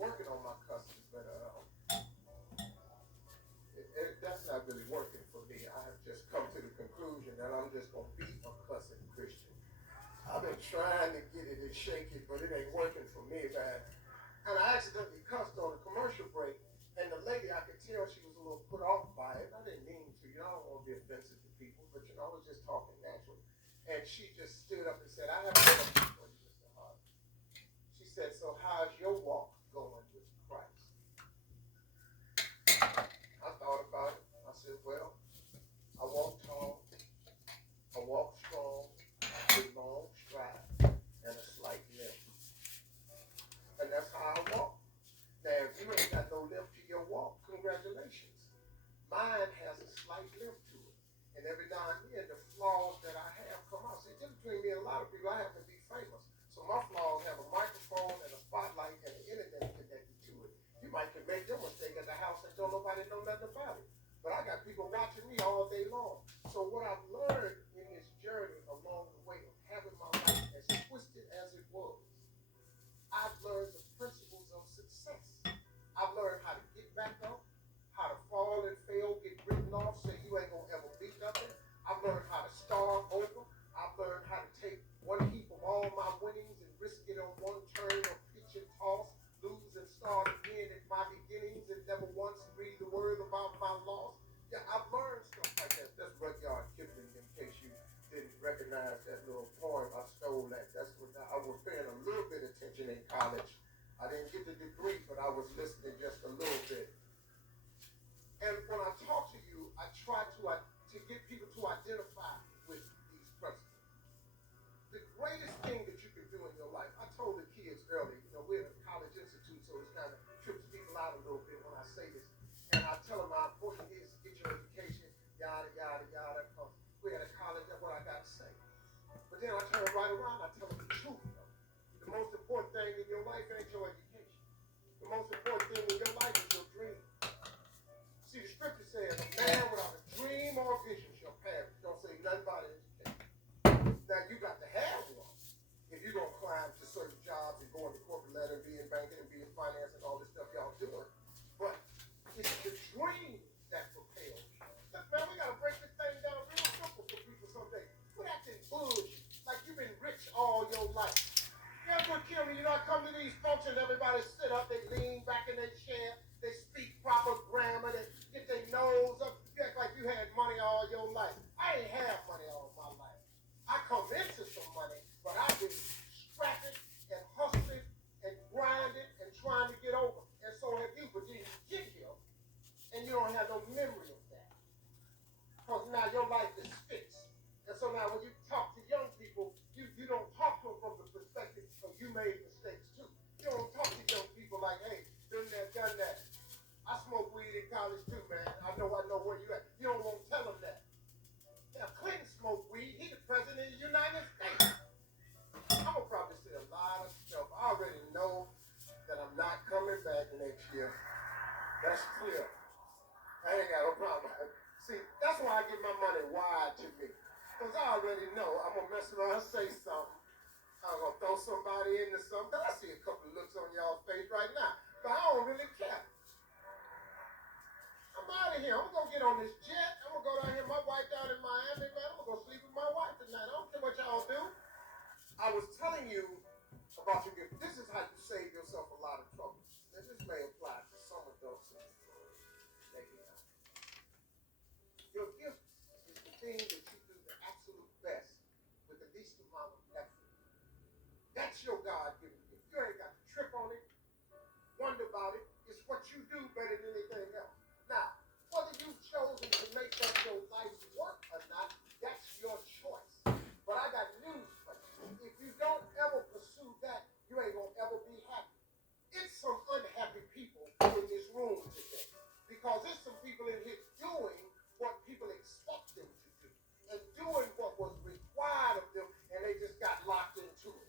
working on my customs, but that's not really working for me. I have just come to the conclusion that I'm just going to be a cussing Christian. I've been trying to get it and shake it, but it ain't working for me, man. And I accidentally cussed on a commercial break, and the lady, I could tell she was a little put off by it. I didn't mean to, I don't want to be offensive to people, but I was just talking naturally. And she just stood up and said, I have a question for you, Mr. Harvey. She said, so how's your walk going with Christ? I thought about it. I said, well, I walk tall, I walk strong, with long stride, and a slight limp. And that's how I walk. Now, if you ain't got no limp to your walk, congratulations. Mine has a slight limp to it. And every now and then, the flaws that I have come out. See, just between me and a lot of people, I happen to be famous. So my flaws have a microphone and a spotlight and the internet connected to it. You might can make your mistake at the house and don't nobody know nothing about it. But I got people watching me all day long. So what I've learned in this journey along the way of having my life as twisted as it was, I've learned the principles of success. I've learned how to get back up, how to fall and fail, get written off, say you ain't gonna ever beat nothing. I've learned how to start over. I've learned how to take one heap of all my winnings and risk it on one turn or pitch and toss, lose and start again at my beginnings and never once breathe a word about my loss. Yeah, I've learned stuff like that. That's Rudyard Kipling, in case you didn't recognize that little poem. I stole that. That's what I was paying a little bit of attention in college. I didn't get the degree, but I was listening just a little bit. And when I talk to you, I try to get people to identify with these principles. The greatest thing that you can do in your life, I told the kids early, we're at a college institute, so it kind of trips people out a little bit when I say this. And I tell them how important it is to get your education, yada, yada, yada, because we're at a college, that's what I got to say. But then I turn right around, I tell them the truth, though. The most important thing in your life ain't your education. The most important thing in your life is your dream. See, the scripture says, a man without a dream or a vision shall perish. Don't say nothing about education. Now, you got to have one. If you're going to climb to certain jobs and go into corporate ladder and be in banking and be in finance and all this stuff y'all doing. But it's the dream that propels you. Look, man, we got to break this thing down real simple for people someday. Quit acting bullshit like you've been rich all your life. You know what kill me? I come to these functions, everybody sit up, they lean back in their chair, they speak proper grammar, they get their nose up, you act like you had money all your life. I ain't had money all my life. I come into some money, but I've been scrapping and hustling and grinding and trying to get over. And so have you, but then you get here and you don't have no memory of that. Because now your life is fixed. And so now when you talk to young people, you don't talk to them from the perspective of you made mistakes too. You don't talk to young people like, hey, done that. I smoked weed in college too, man. I know where you at. You don't want to tell them that. Now, Clinton smoked weed. He the president of the United States. I'm going to probably say a lot of stuff. I already know that I'm not coming back next year. That's clear. I ain't got no problem. See, that's why I give my money wide to me. Because I already know I'm going to mess around and say something. I'm going to throw somebody into something. I see a couple of looks on y'all's face right now. But I don't really care. I'm out of here. I'm going to get on this jet. I'm going to go down here. My wife down in Miami, man. I'm going to go sleep with my wife tonight. I don't care what y'all do. I was telling you about your gift. This is how you save yourself a lot of trouble. Now, this may apply to some adults. Maybe not. Your gift is the thing that you do the absolute best with the least amount of effort. That's your God-given gift. You ain't got to trip on it, wonder about it. It's what you do better than anything else. Now, whether you've chosen to make that your life's work or not, that's your choice. But I got news for you. If you don't ever pursue that, you ain't going to ever be happy. It's some unhappy people in this room today. Because there's some people in here doing what people expect them to do. And doing what was required of them, and they just got locked into it.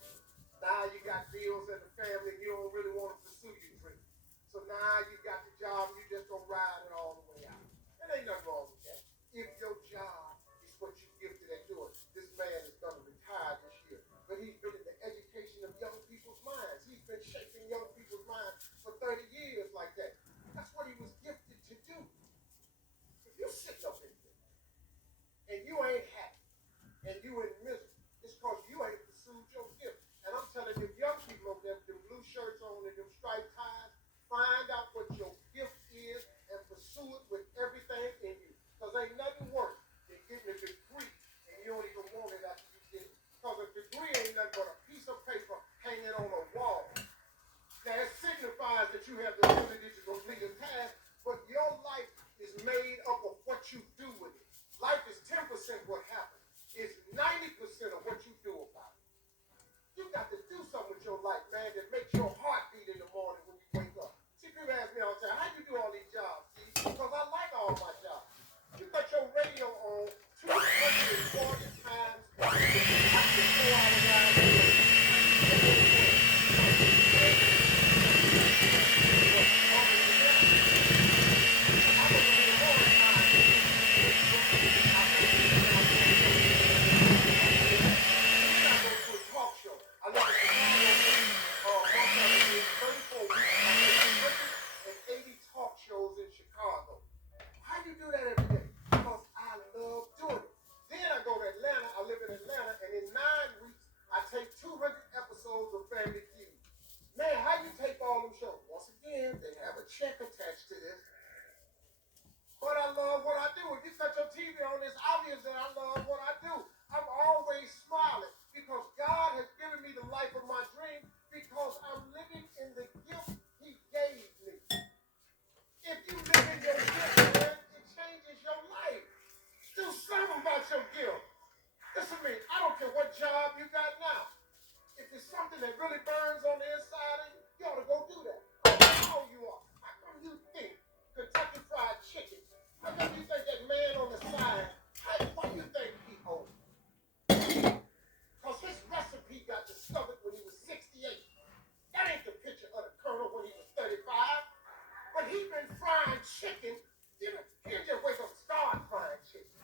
Now you got bills and the family, you don't really want to pursue your dream. So now you got the job, you just gonna ride it all the way out. There ain't nothing wrong with that. If your job is what you're gifted at doing, this man is gonna retire this year. But he's been in the education of young people's minds. He's been stripe ties. Find out what your gift is and pursue it with everything in you. Because ain't nothing worse than getting a degree and you don't even want it after you get it. Because a degree ain't nothing but a piece of paper hanging on a wall. Now it signifies that you have the ability to complete a task, but your life is made up of what you do with it. Life is 10% what happens. It's 90% of what you do about it. You got to do something with your life, man, that makes your heart beat in the morning when you wake up. See, people ask me all the time, how you do all these jobs, Steve? Because I like all my jobs. You got your radio on 240 times a day. I get 4 hours out of it. Check attached to this. But I love what I do. If you cut your TV on, it's obvious that I love what I do. I'm always smiling because God has given me the life of my dream because I'm living in the gift He gave me. If you live in your gift, man, it changes your life. Do something about your gift. Listen to me. I don't care what job you got now. If it's something that really burns on the inside of you, you ought to go do that. I don't know how you are. How come you think Kentucky Fried Chicken? How come you think that man on the side? Why do you think he owns? Because his recipe got discovered when he was 68. That ain't the picture of the Colonel when he was 35. But he been frying chicken. He didn't just wake up and start frying chicken.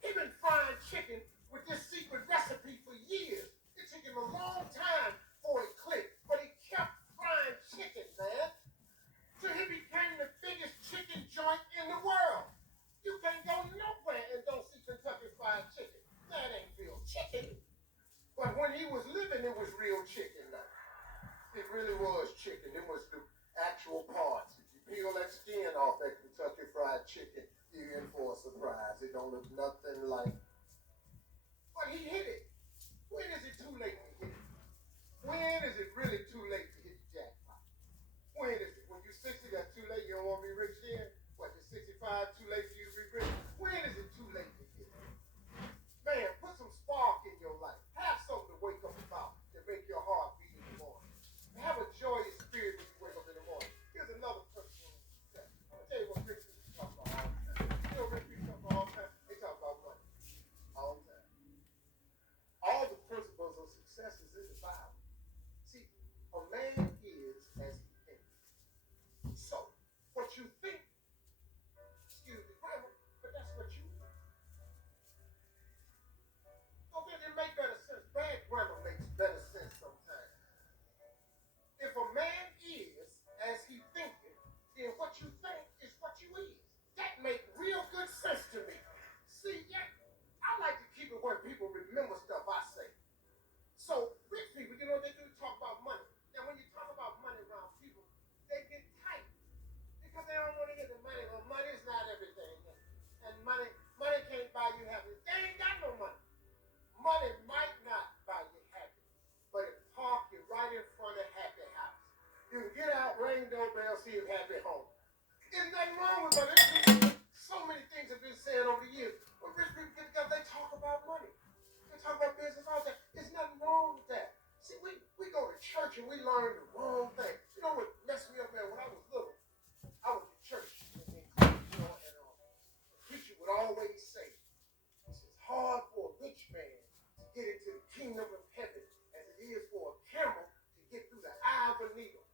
He been frying chicken with this secret recipe for years. It took him a long time before it clicked. But he kept frying chicken, man. So he became the biggest chicken joint in the world. You can't go nowhere and don't see Kentucky Fried Chicken. That ain't real chicken. But when he was living, it was real chicken now. It really was chicken. It was the actual parts. If you peel that skin off that Kentucky Fried Chicken, you're in for a surprise. It don't look nothing like. But he hit it. When is it too late to hit it? When is it really too late to hit the jackpot? When is it? When you're 60, that's too late. You don't want to be rich then? What, you're 65, too late for you to be rich? When is it too late to hit it? Man, put some spark in your life. Have something to wake up about that make your heart beat in the morning. Have a joyous spirit when you wake up in the morning. Here's another principle of success. I'll tell you what rich people talk about all the time. You know rich people talk about all the time? They talk about money. All the time. All the principles of success is in the Bible. See, a man is as he thinks. So, what you think, excuse me, grammar, but that's what you think. So then it makes better sense. Bad grammar makes better sense sometimes. If a man is as he thinketh, then what you think is what you is. That makes real good sense to me. See, yeah, I like to keep it where people remember stuff I say. So rich people, you know what they do? Talk about money. Now when you talk about money around people, they get tight because they don't want to get the money. Well, money is not everything. And money can't buy you happiness. They ain't got no money. Money might not buy you happiness, but it park you right in front of happy house. You can get out, ring doorbell, see a happy home. There's nothing wrong with money. So many things have been said over the years. When rich people get together, they talk about money. They talk about business, all that. There's nothing wrong with that. See, we go to church and we learn the wrong thing. You know what messed me up, man? When I was little, I was in church, and the preacher would always say, it's hard for a rich man to get into the kingdom of heaven as it is for a camel to get through the eye of a needle.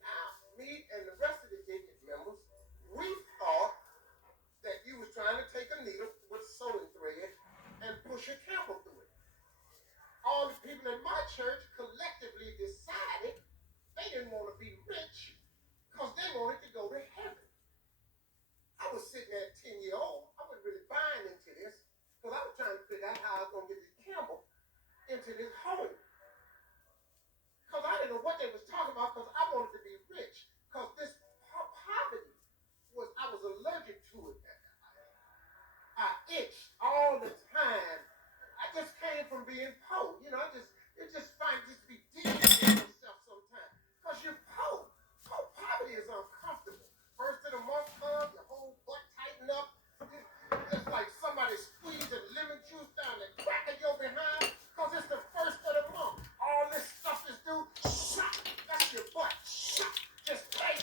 Now, me and the rest of the idiot members, we thought that you was trying to take a needle with sewing thread and push a camel through it. All the people in my church collectively decided they didn't want to be rich because they wanted to go to heaven. I was sitting there at 10-year-old. I wasn't really buying into this because I was trying to figure out how I was going to get this camel into this hole. Because I didn't know what they was talking about because I wanted to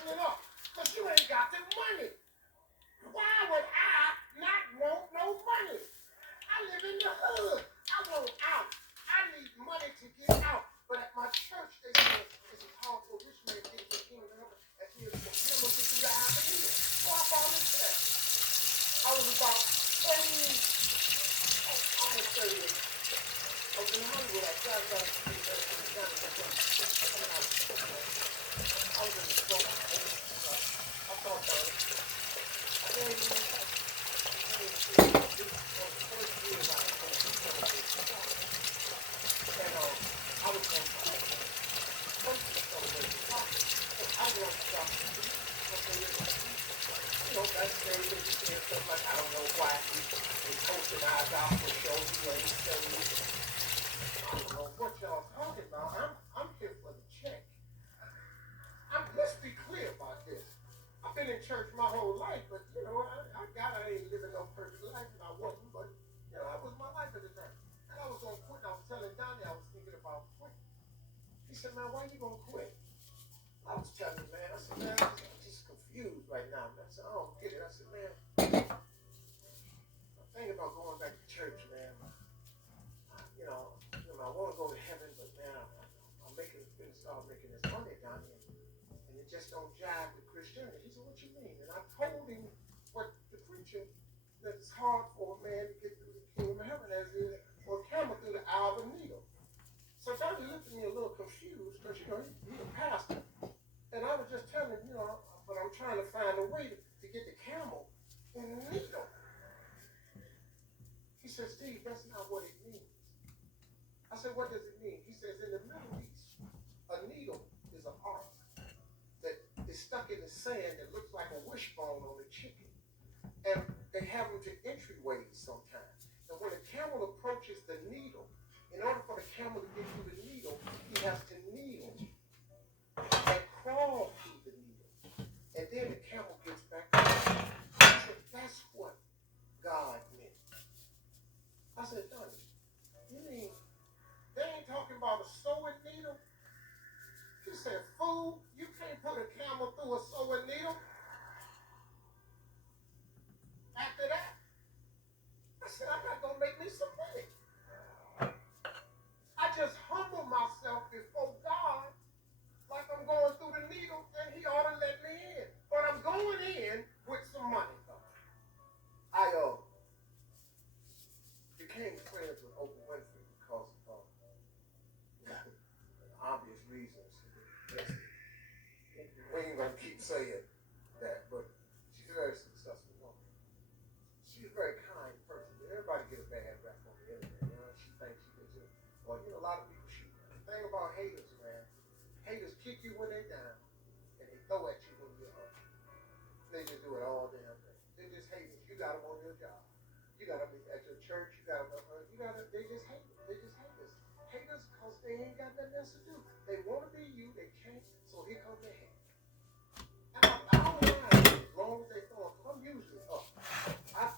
giving it up because you ain't got the money. Why would I not want no money? I live in the hood. I want out. I need money to get out. But at my church, they say it's hard for a rich man to get to the kingdom of heaven as he is for camels to do the eye of the needle. So I bought into that. I was about 30, almost 30 years. I was in Hollywood. I driving down the street. I was in the truck. I was in the truck. I thought about it. I gave you this was the first year I was going to celebrate. And I was going to first celebrate the prophet. So I was going to stop. Backstage and saying stuff like, I don't know why they posting our gospel show. You ain't selling it. I don't know what y'all talking about. I'm here for the check. Let's be clear about this. I've been in church my whole life, but I ain't living no perfect life, and I wasn't, but that was my life at the time. And I was gonna quit. And I was telling Donnie I was thinking about quitting. He said, man, why you gonna quit? I was telling him, man, I said, man, I'm just confused right now. Man. I said, I don't get it. I said, man, I'm thinking about going back to church, man. I want to go to heaven, but man, I'm start making this money down here, and it just don't jive with Christianity. He said, what you mean? And I told him what the preacher, that it's hard for a man to get through the kingdom of heaven as is for a camel through the eye of a needle. So Donnie looked at me a little confused because he's a pastor. And I was just telling him, but I'm trying to find a way to get the camel in the needle. He said, Steve, that's not what it means. I said, what does it mean? He says, in the Middle East, a needle is an arc that is stuck in the sand that looks like a wishbone on a chicken. And they have them to entryways sometimes. And when a camel approaches the needle, in order for the camel to get through the needle, he has to kneel and crawl through the needle. And then the camel gets back up. I said, that's what God meant. I said, Donnie, you mean they ain't talking about a sewing needle? He said, fool, you can't put a camel through a sewing needle. After that, I said, I'm not going to make me some money. I just humble myself before God like I'm going through the needle, and he ought to let me in. But I'm going in with some money, though. I became friends with Oprah Winfrey because of obvious reasons. We ain't going to keep saying that, but she's a very successful woman. She's a very kind person. Everybody get a bad rap on the internet. She thinks she can just, well, a lot of people shoot. The thing about haters, man, haters kick you when they're down, and they throw at you when you're up. They just do it all damn day. They're just haters. You got them on your job. You got them at your church. They just hate them. They just haters. Haters because they ain't got nothing else to do. They want to be you. They can't. So here comes the hate. And I don't mind as long as they throw up. I'm usually up.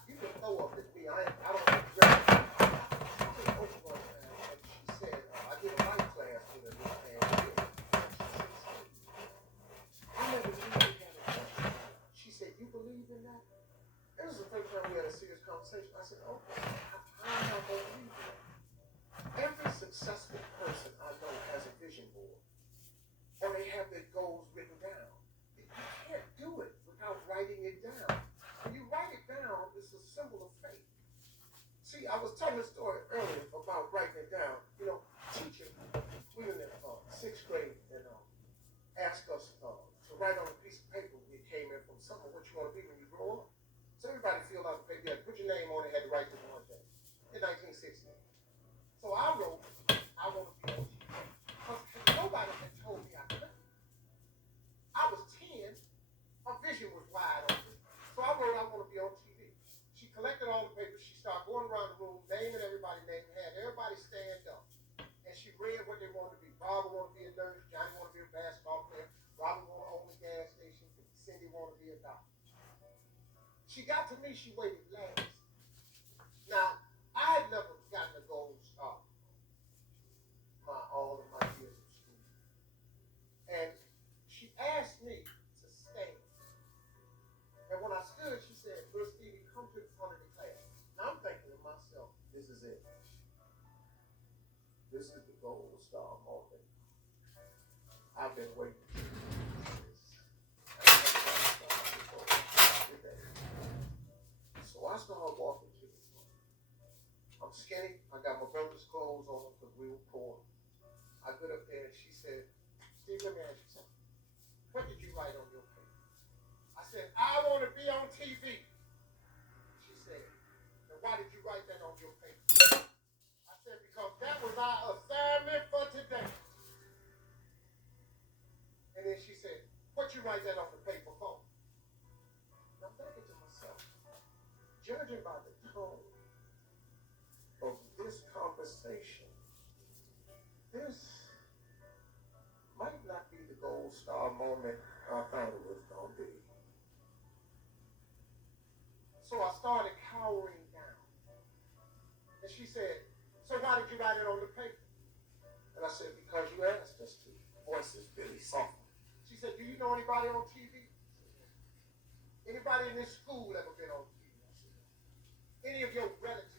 You can throw up at me. I don't regret it. I took Oprah one time and she said, I did a life class with her this past year. I never knew they had a question. She said, you believe in that? It was the first time we had a serious conversation. I said, okay, I'm not going to believe in that. Every successful person I know has a vision board. Or they have their goals written down. You can't do it without writing it down. When you write it down, it's a symbol of faith. See, I was telling a story earlier about writing it down. Teacher, we were in sixth grade and asked us to write on a piece of paper when we came in from summer what you want to be when you grow up. So everybody filled out the paper. You had to put your name on it, had to write this one thing. In 1960. So I wrote, I want to be on TV. Because nobody had told me I couldn't. I was 10. My vision was wide open. So I wrote, I want to be on TV. She collected all the papers. She started going around the room, naming everybody's name, had everybody stand up. And she read what they wanted to be. Barbara wanted to be a nurse. Johnny wanted to be a basketball player. Robin wanted to own a gas station. Cindy wanted to be a doctor. She got to me, she waited last. Now, I had never gotten a gold star all of my years of school. And she asked me to star moment. I've been waiting for this. And I never got a star before today. So I started walking to this room. I'm skinny. I got my brother's clothes on because we were poor. I get up there and she said, Steve, let me ask you something. What did you write on your paper? I said, I want to be on TV. She said, then why did you write that on your paper? I said, because that was our assignment for today. And then she said, what you write that on the paper for? And I'm thinking to myself, judging by the tone of this conversation, this might not be the gold star moment I thought it was going to be. So I started cowering down. And she said, so why did you write it on the paper? And I said, because you asked us to. Voice is really soft. She said, do you know anybody on TV? Anybody in this school ever been on TV? I said, any of your relatives